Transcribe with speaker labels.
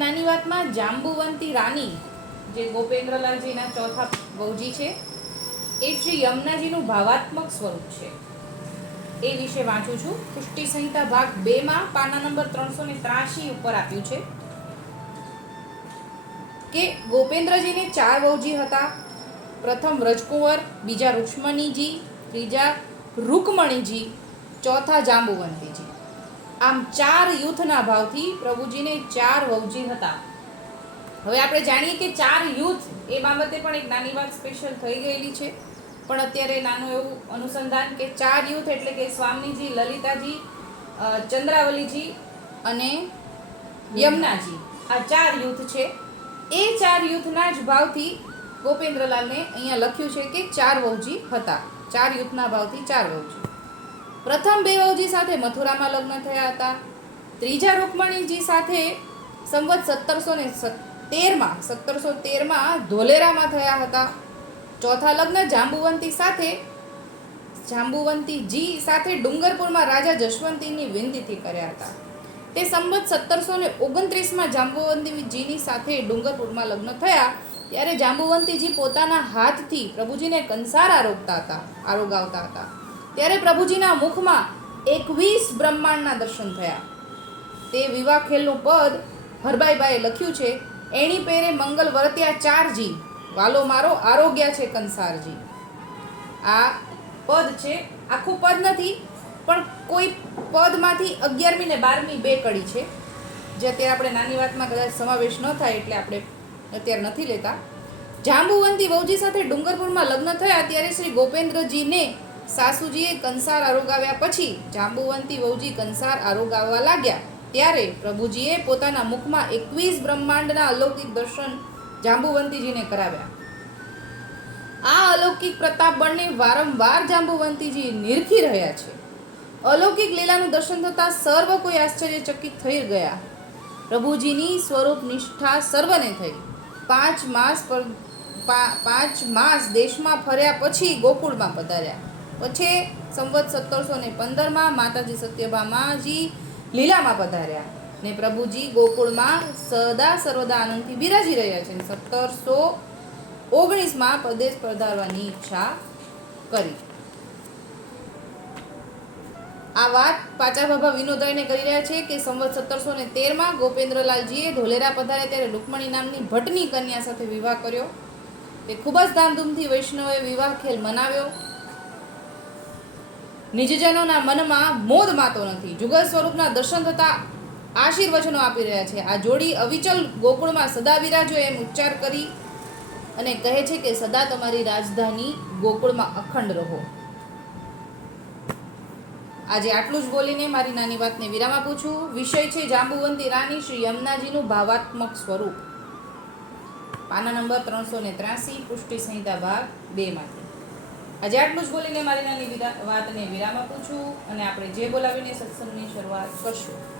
Speaker 1: નાની વાતમાં જાંબુવંતી રાની, જે ગોપેન્દ્રલાલજીના ચોથા વહુજી છે, એ શ્રી યમુનાજીનું ભાવાત્મક સ્વરૂપ છે. એ વિશે વાંચું છું. પુષ્ટિ સંહિતા ભાગ બેમાં પાના નંબર ત્રણસો ને ત્રાસી ઉપર આપ્યું છે કે ગોપેન્દ્રજીને ચાર વહુજી હતા. પ્રથમ રજકુંવર બીજા રૂક્ષ્મણીજી, ત્રીજા રૂકમણીજી, ચોથા જાંબુવંતીજી. આમ ચાર યુથના ભાવથી પ્રભુજીને ચાર વૌજી હતા. હવે આપણે જાણીએ કે ચાર યુથ એ બાબતે પણ એક નાની વાત સ્પેશિયલ થઈ ગયેલી છે. પણ અત્યારે નાનું એવું અનુસંધાન કે ચાર યુથ એટલે કે સ્વામીજી, લલિતાજી ચંદ્રાવલીજી અને યમુનાજી. આ ચાર યુથ છે. એ ચાર યુથના જ ભાવથી ગોપેન્દ્રલાલને અહીંયા લખ્યું છે કે ચાર વૌજી હતા. ચાર યુથના ભાવથી ચાર વહુજી. પ્રથમ બે સાથે મથુરામાં લગ્ન થયા હતા. ત્રીજા રૂકમણીજી સાથે સંવત સત્તરસો ને તેરમાં સત્તરસો તેરમાં ધોલેરામાં થયા હતા. ચોથા લગ્ન જાંબુવંતી સાથે, જાંબુવંતીજી સાથે ડુંગરપુરમાં રાજા જશવંતીની વિનંતીથી કર્યા હતા. તે સંવત સત્તરસો ને ઓગણત્રીસમાં જાંબુવંતીજીની સાથે ડુંગરપુરમાં લગ્ન થયા, ત્યારે જાંબુવંતીજી પોતાના હાથથી પ્રભુજીને કંસાર આરોગતા હતા, આરોગાવતા હતા. ત્યારે પ્રભુજીના મુખમાં એકવીસ બ્રહ્માંડના દર્શન થયા. તે વિવાહ ખેલનું પદ હરબાઈબાએ લખ્યું છે એણી પેરે મંગલ વરત્યા ચારજી, વાલો મારો આરોગ્ય છે કંસારજી. આ પદ છે, આખું પદ નથી, પણ કોઈ પદમાંથી અગિયારમી ને બારમી બે કડી છે. જે અત્યારે આપણે નાની વાતમાં કદાચ સમાવેશ ન થાય એટલે આપણે અત્યારે નથી લેતા. જાંબુવંતી વહુજી સાથે ડુંગરપુરમાં લગ્ન થયા ત્યારે શ્રી ગોપેન્દ્રજીને સાસુજીએ કંસાર આરોગાવ્યા પછી જાંબુવંતી વહુજી કંસાર આરોગાવવા લાગ્યા. ત્યારે પ્રભુજીએ પોતાના મુખમાં એકવીસ બ્રહ્માંડના અલૌકિક દર્શન જાંબુવંતીજીને કરાવ્યા. આ અલૌકિક પ્રતાપ બળને વારંવાર જાંબુવંતીજી નિરખી રહ્યા છે. અલૌકિક લીલાનું દર્શન થતાં સર્વ કોઈ આશ્ચર્યચકિત થઈ ગયા. પ્રભુજીની સ્વરૂપ નિષ્ઠા સર્વને થઈ. પાંચ માસ પર પાંચ માસ દેશમાં ફર્યા પછી ગોકુળમાં પધાર્યા. પછી સંવત સત્તરસો ને પંદરમાં માતાજી સત્યભામાજી લીલામાં પધાર્યા ને પ્રભુજી ગોકુળમાં સદા સર્વદા આનંદથી બિરાજી રહ્યા છે સત્તરસો ઓગણીસમાં પ્રદેશ પધારવાની ઈચ્છા કરી. આ વાત પાચા બાબા વિનોદાઈને કરી રહ્યા છે કે સંવત સત્તરસો ને તેરમાં ગોપેન્દ્રલાલજીએ ધોલેરા પધારે ત્યારે રૂકમણી નામની ભટ્ટની કન્યા સાથે વિવાહ કર્યો. તે ખૂબ જ ધામધૂમથી વૈષ્ણવે વિવાહ ખેલ મનાવ્યો. નિજજનોના મનમાં મોદ માતો નથી. જુગલ સ્વરૂપના દર્શન થતા આશીર્વચનો આપી રહ્યા છે. આ જોડી અવિચલ ગોકુળમાં સદા વિરાજો એમ ઉચ્ચાર કરી અને કહે છે કે, સદા તમારી રાજધાની ગોકુળમાં અખંડ રહો. આજે આટલું જ બોલીને મારી નાની વાતને વિરામ આપું છું. વિષય છે જાંબુવંતી રાની શ્રી યમુનાજીનું ભાવાત્મક સ્વરૂપ. પાના નંબર ત્રણસો ને ત્રાસી પુષ્ટિ સંહિતા ભાગ બેમાંથી આજે આટલું જ બોલીને મારી નાની વાતને વિરામ આપું છું અને આપણે જે બોલાવીને સત્સંગની શરૂઆત કરશું.